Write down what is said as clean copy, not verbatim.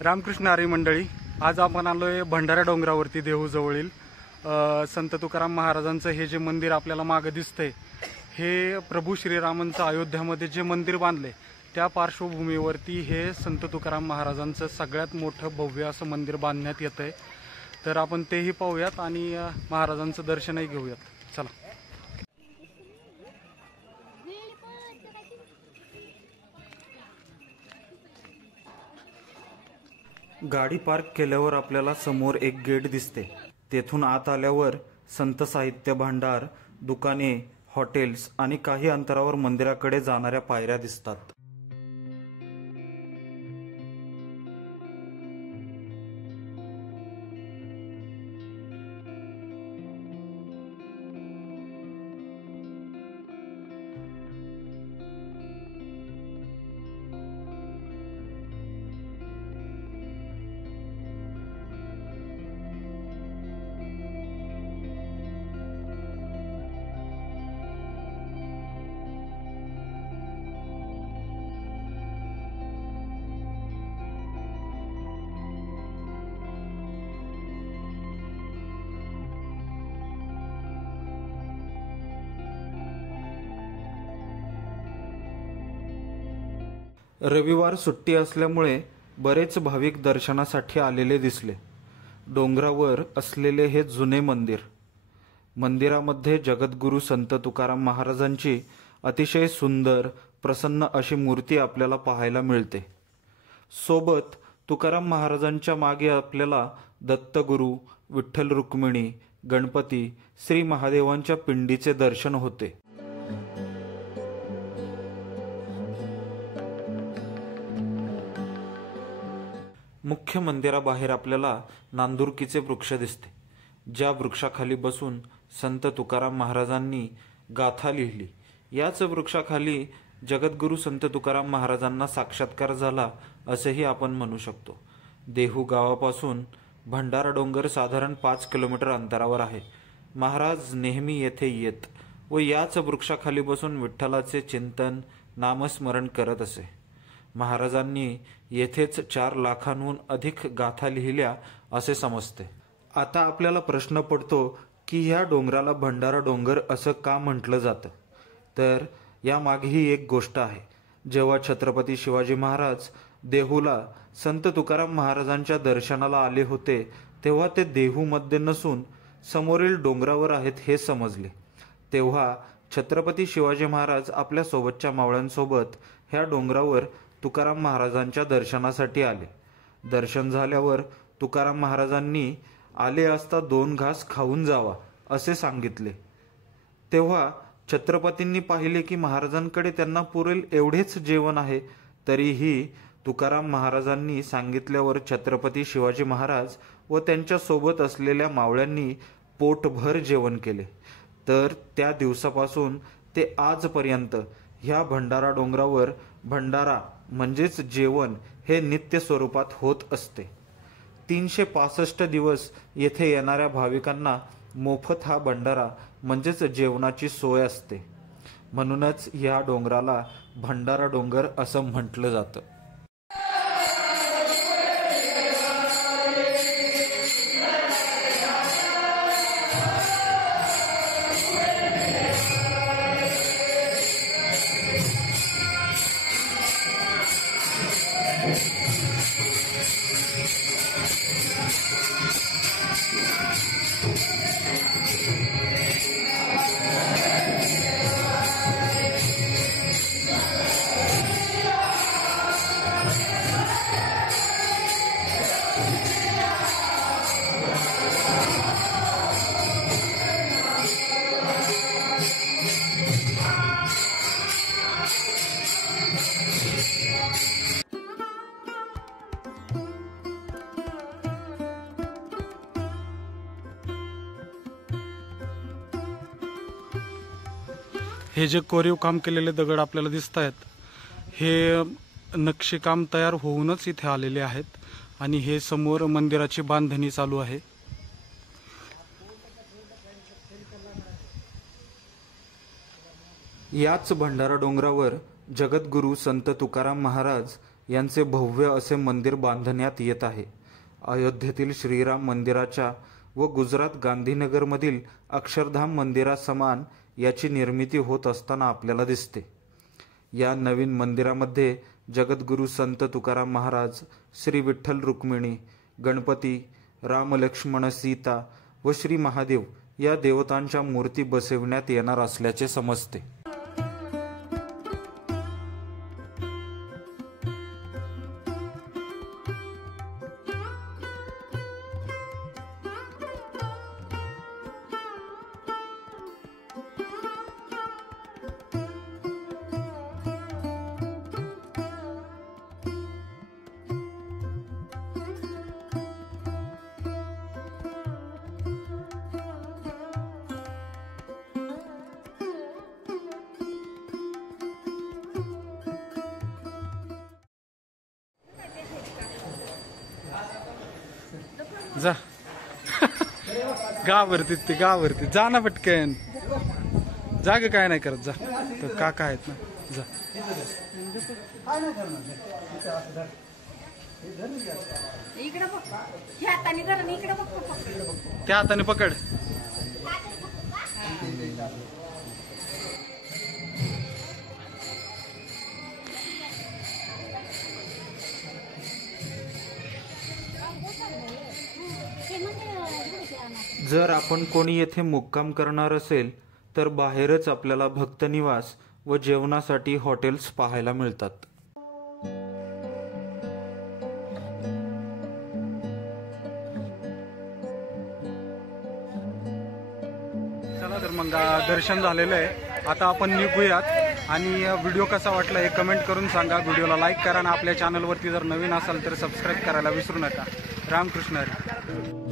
रामकृष्ण हरी मंडळी, आज आपण आलोय भंडारा डोंगरावरती देहूजवळील संत तुकाराम महाराजांचं हे जे मंदिर आपल्याला मागे दिसतंय, हे प्रभू श्रीरामांचं अयोध्यामध्ये जे मंदिर बांधले त्या पार्श्वभूमीवरती हे संत तुकाराम महाराजांचं सगळ्यात मोठं भव्य असं मंदिर बांधण्यात येतंय। तर आपण तेही पाहूयात आणि महाराजांचं दर्शनही घेऊयात। चला। गाडी पार्क केल्यावर आपल्याला समोर एक गेट दिसते। तेथून आत आल्यावर संत साहित्य भांडार, दुकाने, हॉटेल्स आणि काही अंतरावर मंदिराकडे जाणाऱ्या पायऱ्या दिसतात। रविवार सुट्टी असल्यामुळे बरेच भाविक दर्शनासाठी आलेले दिसले। डोंगरावर असलेले हे जुने मंदिर, मंदिरामध्ये जगद्गुरू संत तुकाराम महाराजांची अतिशय सुंदर प्रसन्न अशी मूर्ती आपल्याला पाहायला मिळते। सोबत तुकाराम महाराजांच्या मागे आपल्याला दत्तगुरू, विठ्ठल रुक्मिणी, गणपती, श्री महादेवांच्या पिंडीचे दर्शन होते। मुख्य मंदिराबाहेर आपल्याला नांदुरकीचे वृक्ष दिसते, ज्या वृक्षाखाली बसून संत तुकाराम महाराजांनी गाथा लिहिली। याच वृक्षाखाली जगद्गुरू संत तुकाराम महाराजांना साक्षात्कार झाला असेही आपण म्हणू शकतो। देहू गावापासून भंडारा डोंगर साधारण 5 किलोमीटर अंतरावर आहे। महाराज नेहमी येथे येत व याच वृक्षाखाली बसून विठ्ठलाचे चिंतन, नामस्मरण करत असे। महाराजांनी येथेच 4 लाखांहून अधिक गाथा लिहिल्या असे समजते। आता आपल्याला प्रश्न पडतो की ह्या डोंगराला भंडारा डोंगर असं का म्हटलं जातं? तर यामागेही एक गोष्ट आहे। जेव्हा छत्रपती शिवाजी महाराज देहूला संत तुकाराम महाराजांच्या दर्शनाला आले होते, तेव्हा ते देहूमध्ये नसून समोरील डोंगरावर आहेत हे समजले। तेव्हा छत्रपती शिवाजी महाराज आपल्या सोबतच्या मावळ्यांसोबत ह्या डोंगरावर तुकाराम महाराजांच्या दर्शनासाठी आले। दर्शन झाल्यावर तुकाराम महाराजांनी आले असता 2 घास खाऊन जावा असे सांगितले। तेव्हा छत्रपतींनी पाहिले की महाराजांकडे त्यांना पुरेल एवढेच जेवण आहे, तरीही तुकाराम महाराजांनी सांगितल्यावर छत्रपती शिवाजी महाराज व त्यांच्या सोबत असलेल्या मावळ्यांनी पोटभर जेवण केले। तर त्या दिवसापासून ते आजपर्यंत ह्या भंडारा डोंगरावर भंडारा म्हणजेच जेवण हे नित्य स्वरूपात होत असते। 365 दिवस येथे येणाऱ्या भाविकांना मोफत हा भंडारा म्हणजेच जेवणाची सोय असते। म्हणूनच ह्या डोंगराला भंडारा डोंगर असं म्हटलं जातं। हे जे कोरीव काम केलेले दगड आपल्याला दिसत आहेत, हे नक्षीकाम तयार होऊनच इथे आलेले आहेत आणि हे समोर मंदिराची बांधणी चालू आहे। याच भंडारा डोंगरावर जगद्गुरू संत तुकाराम महाराज यांचे भव्य असे मंदिर बांधण्यात येत आहे. अयोध्येतील श्रीराम मंदिराच्या व गुजरात गांधीनगरमधील अक्षरधाम मंदिरासमान याची निर्मिती होत असताना आपल्याला दिसते. या नवीन मंदिरामध्ये जगद्गुरू संत तुकाराम महाराज, श्री विठ्ठल रुक्मिणी, गणपती, राम लक्ष्मण सीता व श्री महादेव या देवतांच्या मूर्ती बसविण्यात येणार असल्याचे समजते. जा गावरती ते गावरती जा ना पटकन जाग काय नाही करत जा. तर काका आहेत ना जा. त्या हाताने पकड. जर आपण कोणी येथे मुक्काम करणार असेल तर बाहेरच आपल्याला भक्तनिवास व जेवणासाठी हॉटेल्स पाहायला मिळतात. चला तर मग दर्शन झालेलं आहे. आता आपण निघूयात आणि व्हिडिओ कसा वाटला हे कमेंट करून सांगा. व्हिडिओला लाईक करा आणि आपल्या चॅनलवरती जर नवीन असाल तर सबस्क्राईब करायला विसरू नका. रामकृष्ण हरी.